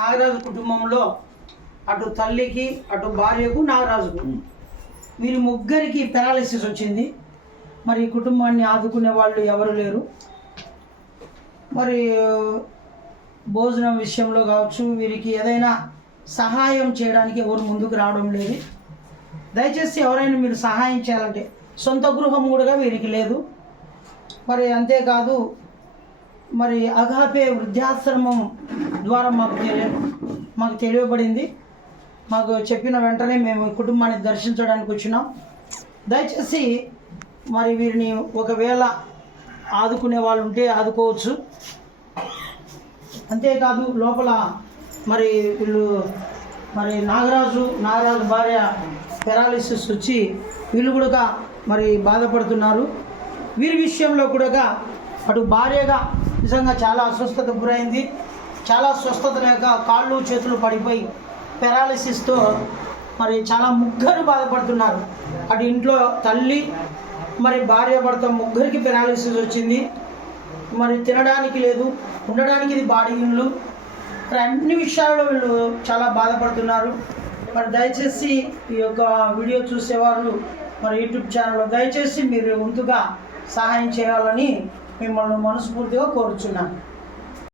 నాగరాజు కుటుంబంలో అటు తల్లికి అటు భార్యకు నాగరాజుకు వీరి ముగ్గురికి పెరాలిసిస్ వచ్చింది. మరి ఈ కుటుంబాన్ని ఆదుకునే వాళ్ళు ఎవరు లేరు. మరి భోజనం విషయంలో కావచ్చు, వీరికి ఏదైనా సహాయం చేయడానికి ఎవరు ముందుకు రావడం లేదు. దయచేసి ఎవరైనా మీరు సహాయం చేయాలంటే, సొంత గృహం కూడా వీరికి లేదు. మరి అంతేకాదు, మరి అగాపే వృద్ధాశ్రమం ద్వారా మాకు తెలియబడింది. మాకు చెప్పిన వెంటనే మేము కుటుంబాన్ని దర్శించడానికి వచ్చినాం. దయచేసి మరి వీరిని ఒకవేళ ఆదుకునే వాళ్ళు ఉంటే ఆదుకోవచ్చు. అంతేకాదు, లోపల మరి వీళ్ళు మరి నాగరాజు భార్య పెరాలిసిస్ వచ్చి వీళ్ళు కూడా మరి బాధపడుతున్నారు. వీరి విషయంలో కూడా అటు భార్యగా నిజంగా చాలా అస్వస్థతకు గురైంది. చాలా స్వస్థత లేక కాళ్ళు చేతులు పడిపోయి పెరాలిసిస్తో మరి చాలా ముగ్గురు బాధపడుతున్నారు. అటు ఇంట్లో తల్లి మరి భార్య భర్త ముగ్గురికి పెరాలిసిస్ వచ్చింది. మరి తినడానికి లేదు, ఉండడానికి ఇది బాడీ ఇల్లు. మరి అన్ని విషయాల్లో వీళ్ళు చాలా బాధపడుతున్నారు. మరి దయచేసి ఈ యొక్క వీడియో చూసేవారు మరి యూట్యూబ్ ఛానల్లో దయచేసి మీరు వంతుగా సహాయం చేయాలని మిమ్మల్ని మనస్ఫూర్తిగా కోరుచున్నాను.